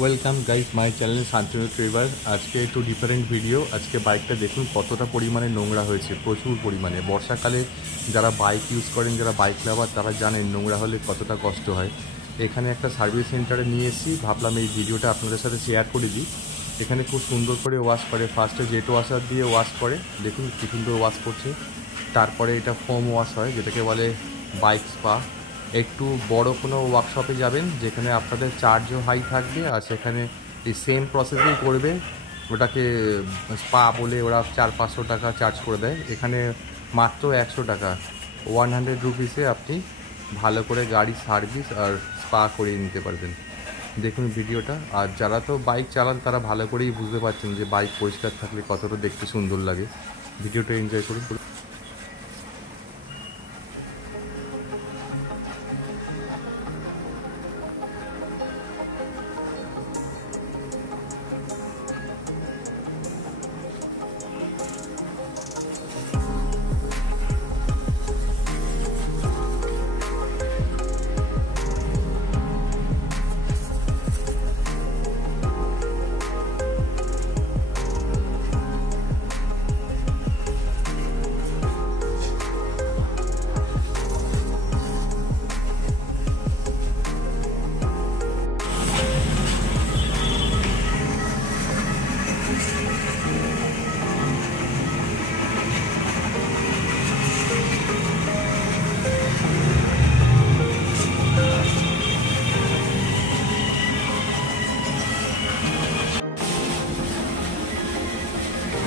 Welcome guys my channel Shantanu Trevor. আজকে একটু different video. আজকে বাইকটা দেখুন কতটা পরিমাণে নোংরা হয়েছে, প্রচুর পরিমাণে। বর্ষাকালে যারা বাইক ইউজ করেন, যারা বাইক লাভার, তারা জানেন নোংরা হলে কতটা কষ্ট হয়। এখানে একটা সার্ভিস সেন্টারে নিয়ে এসেছি, ভাবলাম এই ভিডিওটা আপনাদের সাথে শেয়ার করে দিই। এখানে খুব সুন্দর করে ওয়াশ করে, ফার্স্টে জেট ওয়াশার দিয়ে ওয়াশ করে, দেখুন কী সুন্দর ওয়াশ করছে। তারপরে এটা ফোম ওয়াশ হয়, যেটাকে বলে বাইক স্পা। একটু বড় কোনো ওয়ার্কশপে যাবেন যেখানে আপনাদের চার্জও হাই থাকবে, আর সেখানে এই সেম প্রসেসেই করবে। ওটাকে স্পা বলে ওরা 400-500 টাকা চার্জ করে দেয়। এখানে মাত্র 100 টাকা, 100 রুপিসে আপনি ভালো করে গাড়ি সার্ভিস আর স্পা করিয়ে নিতে পারবেন। দেখুন ভিডিওটা। আর যারা তো বাইক চালান তারা ভালো করেই বুঝতে পারছেন যে বাইক পরিষ্কার থাকলে কতটা দেখতে সুন্দর লাগে। ভিডিওটা এনজয় করুন।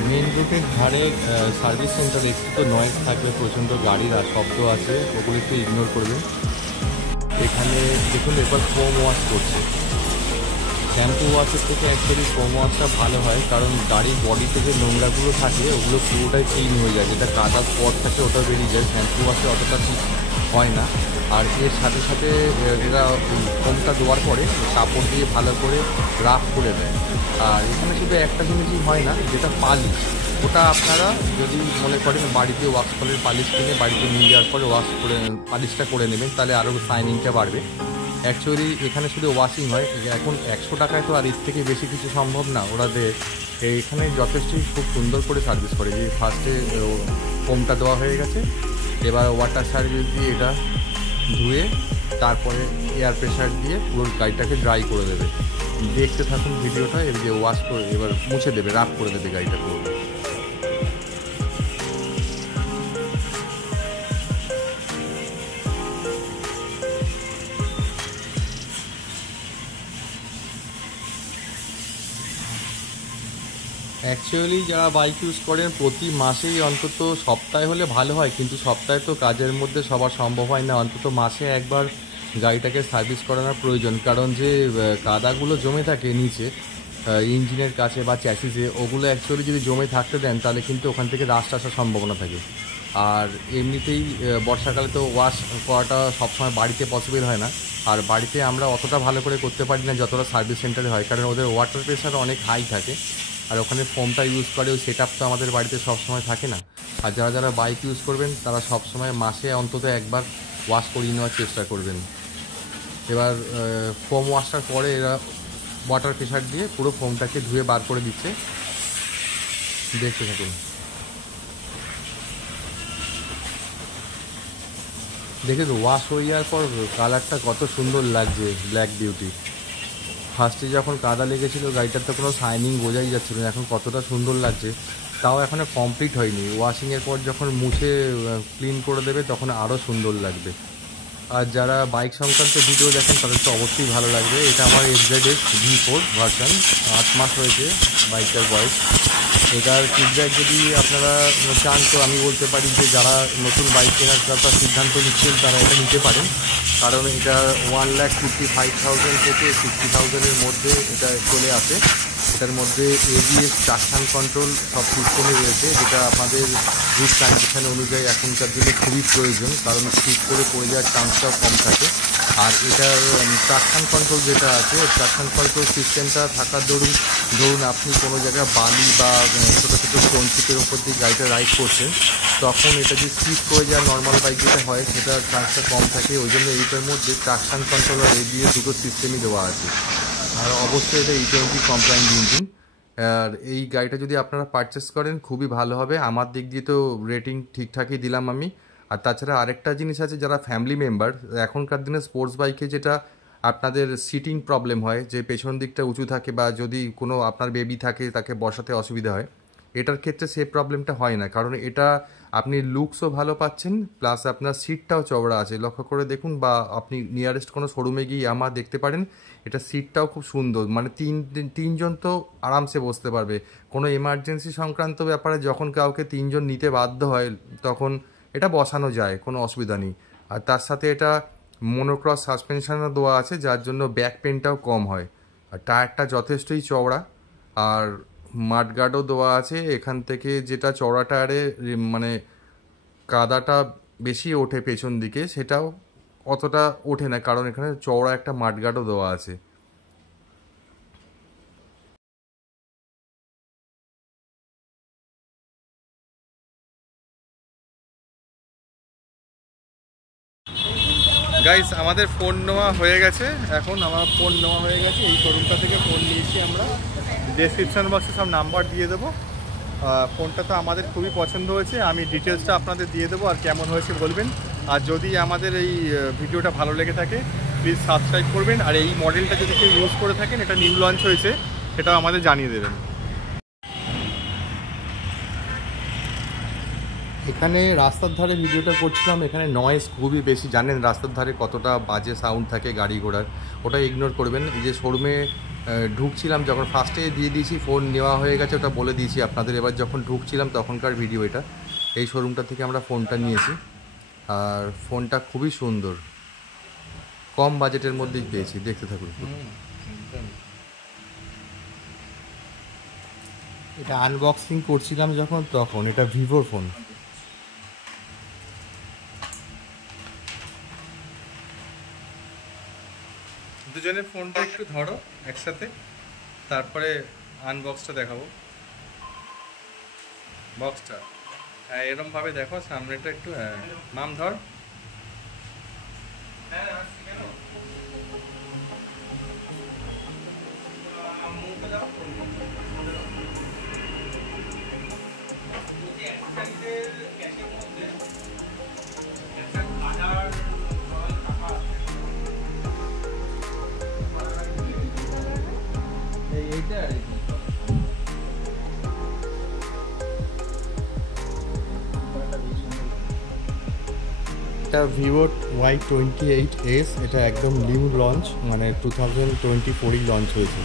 মেন রুটের ধারে সার্ভিস সেন্টার, একটু তো নয়েজ থাকবে, প্রচণ্ড গাড়ির আর শব্দ আছে, ওগুলো একটু ইগনোর করবেন। এখানে দেখুন এবার ফোম ওয়াশ করছে। শ্যাম্পু ওয়াশের থেকে অ্যাকচুয়ালি ফোম ওয়াশটা ভালো হয়, কারণ গাড়ির বডিতে যে নোংরাগুলো থাকে ওগুলো পুরোটাই ক্লিন হয়ে যায়। যেটা কাদা স্পট থাকে ওটা বেরিয়ে যায়, শ্যাম্পু ওয়াশে অতটা ঠিক হয় না। আর এর সাথে সাথে এরা ফোমটা দেওয়ার পরে কাপড় দিয়ে ভালো করে রাফ করে দেয়। আর এখানে শুধু একটা জিনিসই হয় না, যেটা পালিশ। ওটা আপনারা যদি মনে করেন বাড়িতে ওয়াশ কলের পালিশ কিনে বাড়িতে নিয়ে যাওয়ার পরে ওয়াশ করে পালিশটা করে নেবেন, তাহলে আরও শাইনিংটা বাড়বে। অ্যাকচুয়ালি এখানে শুধু ওয়াশিং হয়। এখন 100 টাকায় তো আর এর থেকে বেশি কিছু সম্ভব না। ওরাদের এখানে যথেষ্টই খুব সুন্দর করে সার্ভিস করে। যে ফার্স্টে ফোমটা দেওয়া হয়ে গেছে, এবার ওয়াটার সার্ভিস দিয়ে এটা ধুয়ে তারপরে এয়ার প্রেশার দিয়ে পুরো গাড়িটাকে ড্রাই করে দেবে। দেখতে থাকুন ভিডিওটা। এর যে ওয়াশ করে এবার মুছে দেবে, রাফ করে দেবে গাড়িটা পুরো। অ্যাকচুয়ালি যারা বাইক ইউজ করেন প্রতি মাসেই অন্তত, সপ্তাহে হলে ভালো হয়, কিন্তু সপ্তাহে তো কাজের মধ্যে সবার সম্ভব হয় না। অন্তত মাসে একবার গাড়িটাকে সার্ভিস করানোর প্রয়োজন, কারণ যে কাদাগুলো জমে থাকে নিচে ইঞ্জিনের কাছে বা চ্যাসিসে, ওগুলো অ্যাকচুয়ালি যদি জমে থাকতে দেন তাহলে কিন্তু ওখান থেকে রাস্ট আসার সম্ভাবনা থাকে। আর এমনিতেই বর্ষাকালে তো ওয়াশ করাটা সবসময় বাড়িতে পসিবল হয় না। আর বাড়িতে আমরা অতটা ভালো করে করতে পারি না যতটা সার্ভিস সেন্টারে হয়, কারণ ওদের ওয়াটার প্রেশার অনেক হাই থাকে। আর ওখানে ফোমটা ইউজ করে, ওই সেট আপ তো আমাদের বাড়িতে সবসময় থাকে না। আর যারা যারা বাইক ইউজ করবেন তারা সবসময় মাসে অন্তত একবার ওয়াশ করিয়ে নেওয়ার চেষ্টা করবেন। এবার ফোম ওয়াশটার পরে এরা ওয়াটার প্রেশার দিয়ে পুরো ফোমটাকে ধুয়ে বার করে দিচ্ছে, দেখতে থাকুন। দেখে তো ওয়াশ হয়ে যাওয়ার পর কালারটা কত সুন্দর লাগছে, ব্ল্যাক বিউটি। ফার্স্টে যখন কাদা লেগেছিলো গাড়িটার তো কোনো শাইনিং বোঝাই যাচ্ছিলো না, এখন কতটা সুন্দর লাগছে। তাও এখনও কমপ্লিট হয়নি। ওয়াশিংয়ের পর যখন মুছে ক্লিন করে দেবে তখন আরও সুন্দর লাগবে। আর যারা বাইক সংক্রান্ত ভিডিও দেখেন তাদের তো অবশ্যই ভালো লাগবে। এটা আমার এক্সজেডএক্স V4 ভার্সন, 8 মাস হয়েছে বাইকটার বয়স। এটার ফিডব্যাক যদি আপনারা চান তো আমি বলতে পারি যে যারা নতুন বাইক কেনার কথা সিদ্ধান্ত নিচ্ছেন তারা এটা নিতে পারেন, কারণ এটা 1,55,000 থেকে 60,000-এর মধ্যে এটা চলে আসে। এটার মধ্যে ABS, ট্রাকশন কন্ট্রোল সব সিস্টেমে রয়েছে, যেটা আমাদের রুট কন্ডিশন অনুযায়ী এখনকার দিনে খুবই প্রয়োজন, কারণ স্লিপ করে পড়ে যাওয়ার চান্সটাও কম থাকে। আর এটার ট্রাকশন কন্ট্রোল যেটা আছে, ট্রাকশন কন্ট্রোল সিস্টেমটা থাকার ধরুন আপনি কোনো জায়গায় বালি বা ছোটো ছোটো স্টোন চিপের ওপর দিয়ে গাড়িটা রাইড করছেন, তখন এটা যে স্লিপ করে যাওয়ার নর্মাল বাইক যেটা হয় সেটার চান্সটা কম থাকে। ওই জন্য এইটার মধ্যে ট্রাকশন কন্ট্রোল আর ABS দুটো সিস্টেমই দেওয়া আছে। আর অবশ্যই এটা E20 কমপ্লায়েন্ট ইঞ্জিন। আর এই গাড়িটা যদি আপনারা পারচেস করেন খুবই ভালো হবে। আমার দিক দিয়ে তো রেটিং ঠিকঠাকই দিলাম আমি। আর তাছাড়া আরেকটা জিনিস আছে, যারা ফ্যামিলি মেম্বার, এখনকার দিনে স্পোর্টস বাইকে যেটা আপনাদের সিটিং প্রবলেম হয়, যে পেছন দিকটা উঁচু থাকে বা যদি কোনো আপনার বেবি থাকে তাকে বসাতে অসুবিধা হয়, এটার ক্ষেত্রে সেই প্রবলেমটা হয় না, কারণ এটা আপনি লুকসও ভালো পাচ্ছেন, প্লাস আপনার সিটটাও চওড়া আছে। লক্ষ্য করে দেখুন, বা আপনি নিয়ারেস্ট কোনো শোরুমে গিয়ে আমার দেখতে পারেন, এটা সিটটাও খুব সুন্দর, মানে তিনজন তো আরামসে বসতে পারবে। কোনো এমার্জেন্সি সংক্রান্ত ব্যাপারে যখন কাউকে তিনজন নিতে বাধ্য হয় তখন এটা বসানো যায়, কোনো অসুবিধা নেই। আর তার সাথে এটা মনোক্রস সাসপেনশনও দেওয়া আছে, যার জন্য ব্যাক পেনটাও কম হয়। আর টায়ারটা যথেষ্টই চওড়া, আর মাডগার্ডও দেওয়া আছে। এখান থেকে যেটা চওড়া টায়ারে মানে কাদাটা বেশি ওঠে পেছন দিকে, সেটাও অতটা ওঠে না, কারণ এখানে চওড়া একটা মাডগার্ডও দেওয়া আছে। গাইস, আমাদের ফোন নেওয়া হয়ে গেছে। এখন আমার ফোন নেওয়া হয়ে গেছে, এই শোরুমটা থেকে ফোন নিয়েছি আমরা। ডেসক্রিপশন বক্সে সব নাম্বার দিয়ে দেবো। ফোনটা তো আমাদের খুবই পছন্দ হয়েছে, আমি ডিটেলসটা আপনাদের দিয়ে দেবো, আর কেমন হয়েছে বলবেন। আর যদি আমাদের এই ভিডিওটা ভালো লেগে থাকে প্লিজ সাবস্ক্রাইব করবেন। আর এই মডেলটা যদি কেউ ইউজ করে থাকেন, এটা নিউ লঞ্চ হয়েছে, সেটাও আমাদের জানিয়ে দেবেন। এখানে রাস্তার ধারে ভিডিওটা করছিলাম, এখানে নয়েজ খুবই বেশি, জানেন রাস্তার ধারে কতটা বাজে সাউন্ড থাকে গাড়ি ঘোড়ার, ওটা ইগনোর করবেন। এই যে শোরুমে ঢুকছিলাম, যখন ফার্স্টে দিয়ে দিয়েছি ফোন নেওয়া হয়ে গেছে, ওটা বলে দিয়েছি আপনাদের। এবার যখন ঢুকছিলাম তখনকার ভিডিও এটা। এই শোরুমটা থেকে আমরা ফোনটা নিয়েছি, আর ফোনটা খুবই সুন্দর, কম বাজেটের মধ্যেই পেয়েছি। দেখতে থাকুন। এটা আনবক্সিং করছিলাম যখন, তখন এটা ভিভোর ফোন। দুজনের ফোনটা একটু ধরো একসাথে, তারপরে আনবক্সটা দেখাবো। বক্সটা হ্যাঁ এরকম ভাবে দেখো, সামনেটা একটু, হ্যাঁ মাম ধর। এটা ভিভো Y28s, এটা একদম নিউ লঞ্চ, মানে 2024 লঞ্চ হয়েছে।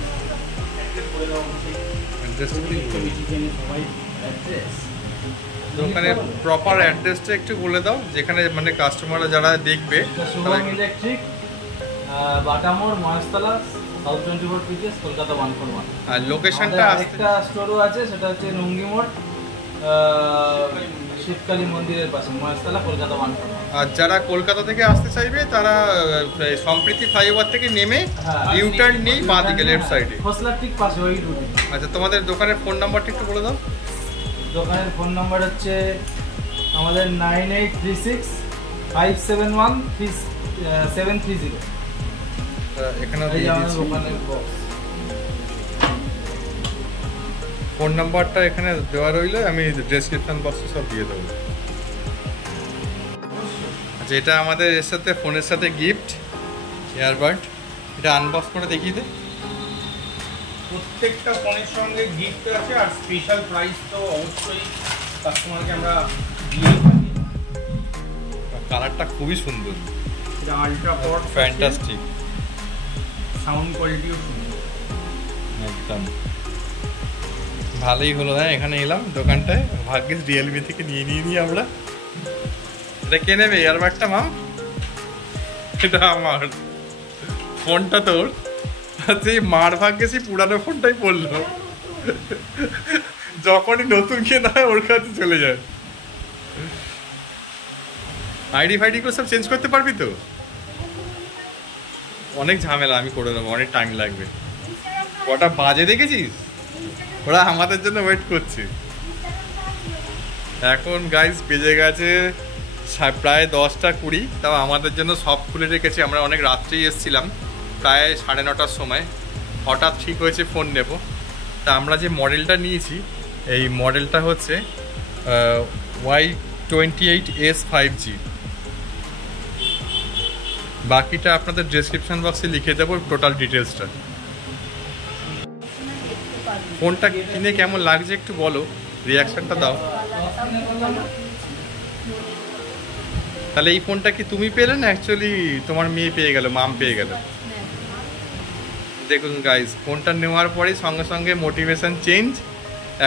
দোকানের প্রপার অ্যাড্রেসটা একটু বলে দাও, যেখানে মানে কাস্টমাররা যারা দেখবে। শুভম ইলেকট্রিক, বাটামোড়, মহেশতলা, সাউথ 24 পিকেস, কলকাতা 141। আর লোকেশনটা একটা স্টোরও আছে, সেটা হচ্ছে নুঙ্গি মোড়, শিবকালী মন্দিরের পাশে, মহেশতলা, কলকাতা 141। আর যারা কলকাতা থেকে আসতে চাইবে তারা সম্প্রীতি ফ্লাইওভার থেকে নেমে ইউটার্ন নেই বাঁ দিকে লেফট সাইডে, খোসলার ঠিক পাশে ওই রুটে। আচ্ছা, তোমাদের দোকানের ফোন নাম্বারটা একটু বলে দাও। দোকানের ফোন নাম্বার হচ্ছে আমাদের 983657130730। এখানে ফোন নাম্বারটা এখানে দেওয়া রইলো, আমি ডেসক্রিপশন বক্সে সব দিয়ে দেবো। আচ্ছা, এটা আমাদের এর সাথে ফোনের সাথে গিফট এয়ারবাড, এটা আনবক্স করে দেখিয়ে দে। প্রত্যেকটা ফোনের সঙ্গে গিফট আছে, আর স্পেশাল প্রাইস তো অবশ্যই কাস্টমারকে আমরা দিয়েই থাকি। কালারটা খুবই সুন্দর, এটা আলট্রা পড, ফ্যান্টাস্টিক, সাউন্ড কোয়ালিটিও সুন্দর, একদম ভালোই হলো। হ্যাঁ, এখানে এলাম দোকানটায়, ভাগ্যিস রিয়েলমি থেকে নিয়ে আমরা। এটা কে নেবে এয়ারবাডটা মাম? এটা আমার, ফোনটা তোর, সেই মার ভাগ্যে সেই পুরানো ফোনটাই পড়লো, যখনই নতুন কেনা হয় ওর কাছে চলে যায়। আইডি ফাইডি করে সব চেঞ্জ করতে পারবি তো? অনেক ঝামেলা, আমি করে নেবো, অনেক টাইম লাগবে। কটা বাজে দেখেছিস? ওরা আমাদের জন্য ওয়েট করছে। এখন গাইস বেজে গেছে প্রায় 10টা 20, তাও আমাদের জন্য সব খুলে রেখেছে। আমরা অনেক রাত্রেই এসেছিলাম, প্রায় 9:30টার সময়। হঠাৎ ঠিক হয়েছে ফোন নেব। তা আমরা যে মডেলটা নিয়েছি এই মডেলটা হচ্ছে Y28s 5G। বাকিটা আপনাদের ডেসক্রিপশন বক্সে লিখে দেবো টোটাল ডিটেলসটা। ফোনটা কিনে কেমন লাগছে একটু বলো, রিয়াকশনটা দাও। তাহলে এই ফোনটা কি তুমি পেলে না অ্যাকচুয়ালি তোমার মেয়ে পেয়ে গেল, মাম পেয়ে গেল? দেখুন গাইজ, ফোনটা নেওয়ার পরেই সঙ্গে সঙ্গে মোটিভেশন চেঞ্জ।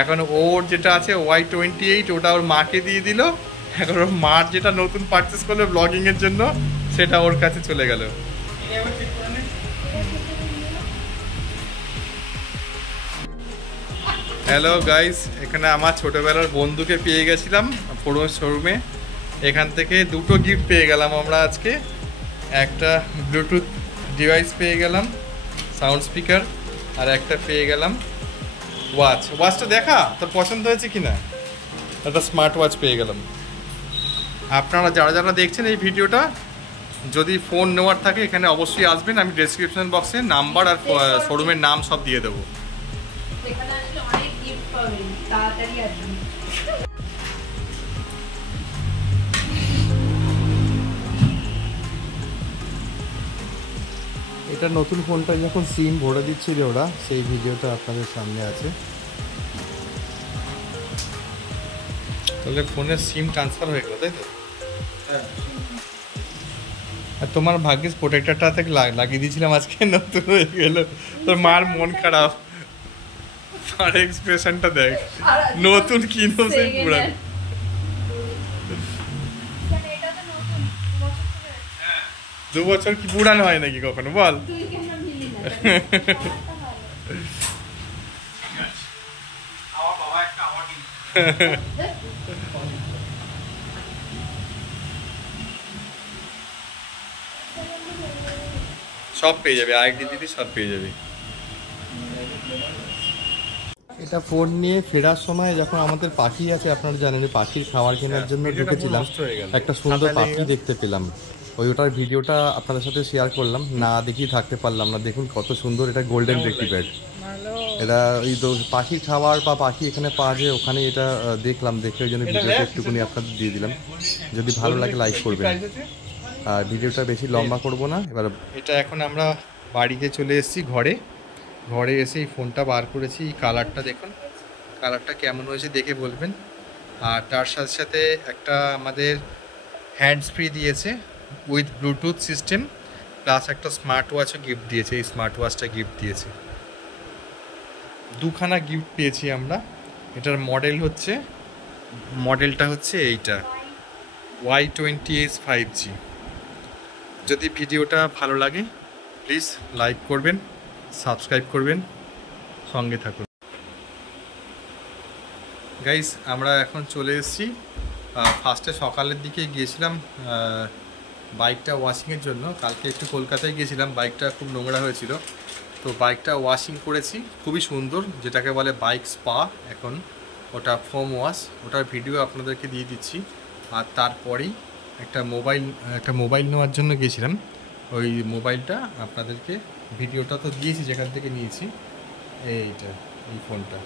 এখন ওর যেটা আছে Y28 ওটা ওর মাকে দিয়ে দিল। এখন ওর মার যেটা নতুন পারচেস করলো ব্লগিংয়ের জন্য সেটা ওর কাছে চলে গেল। হ্যালো গাইস, এখানে আমার ছোটোবেলার বন্ধুকে পেয়ে গেছিলাম পুরো শোরুমে। এখান থেকে দুটো গিফট পেয়ে গেলাম আমরা আজকে। একটা ব্লুটুথ ডিভাইস পেয়ে গেলাম, সাউন্ড স্পিকার, আর একটা পেয়ে গেলাম ওয়াচ। ওয়াচটা দেখা তোর পছন্দ হয়েছে কিনা? একটা স্মার্ট ওয়াচ পেয়ে গেলাম। আপনারা যারা যারা দেখছেন এই ভিডিওটা, যদি ফোন নেওয়ার থাকে এখানে অবশ্যই আসবেন। আমি ডেসক্রিপশন বক্সে নাম্বার আর শোরুমের নাম সব দিয়ে দেবো। এটা নতুন ফোনটা যখন সিম ভরে দিচ্ছিল ওরা, সেই ভিডিওটা আপনাদের সামনে আছে। তাহলে ফোনের সিম ট্রান্সফার হয়ে গেল, তাই তো? আর তোমার ভাগ্যিস প্রোটেক্টরটা থেকে লাগিয়ে দিয়েছিলাম, আজকে নতুন হয়ে গেল। তোর মার মন খারাপ, আর এক্সপ্রেশনটা দেখ, নতুন কিনো সেই পুরান। 2 বছর কি পুরান হয় নাকি কখনো, বল? সব পেয়ে যাবে, আইডি দিদি সব পেয়ে যাবে। এটা ফোন নিয়ে ফেরার সময় যখন আমাদের পাখি আছে, আপনারা জানেন যে পাখির খাবার কেনার জন্য ঢুকেছিলাম, একটা সুন্দর পাখি দেখতে পেলাম। ওটার ভিডিওটা আপনাদের সাথে শেয়ার করলাম, না দেখিয়ে থাকতে পারলাম না। দেখুন কত সুন্দর, এটা গোল্ডেন রেক্টিফাইড। এটা এই তো পাখির খাবার বা পাখি এখানে পাওয়া যায়, ওখানে এটা দেখলাম, দেখে ওই জন্য ভিডিওটা একটুখানি আপনাদের দিয়ে দিলাম। যদি ভালো লাগে লাইক করবেন, আর ভিডিওটা বেশি লম্বা করব না। এবার এটা এখন আমরা বাড়িতে চলে এসেছি, ঘরে এসে এই ফোনটা বার করেছি। এই কালারটা দেখুন, কালারটা কেমন হয়েছে দেখে বলবেন। আর তার সাথে সাথে একটা আমাদের হ্যান্ডস ফ্রি দিয়েছে উইথ ব্লুটুথ সিস্টেম, প্লাস একটা স্মার্ট ওয়াচও গিফট দিয়েছে। এই স্মার্ট ওয়াচটা গিফট দিয়েছে, দুখানা গিফট পেয়েছি আমরা। এটার মডেলটা হচ্ছে এইটা Y28s 5G। যদি ভিডিওটা ভালো লাগে প্লিজ লাইক করবেন, সাবস্ক্রাইব করবেন, সঙ্গে থাকুন। গাইস, আমরা এখন চলে এসেছি। ফার্স্টে সকালের দিকে গিয়েছিলাম বাইকটা ওয়াশিংয়ের জন্য। কালকে একটু কলকাতায় গিয়েছিলাম, বাইকটা খুব নোংরা হয়েছিল, তো বাইকটা ওয়াশিং করেছি। খুবই সুন্দর, যেটাকে বলে বাইক স্পা। এখন ওটা ফোম ওয়াশ, ওটার ভিডিও আপনাদেরকে দিয়ে দিচ্ছি। আর তারপরেই একটা মোবাইল নেওয়ার জন্য গিয়েছিলাম। ওই মোবাইলটা আপনাদেরকে ভিডিওটা তো দিয়েছি যেখান থেকে নিয়েছি। এই ফোনটা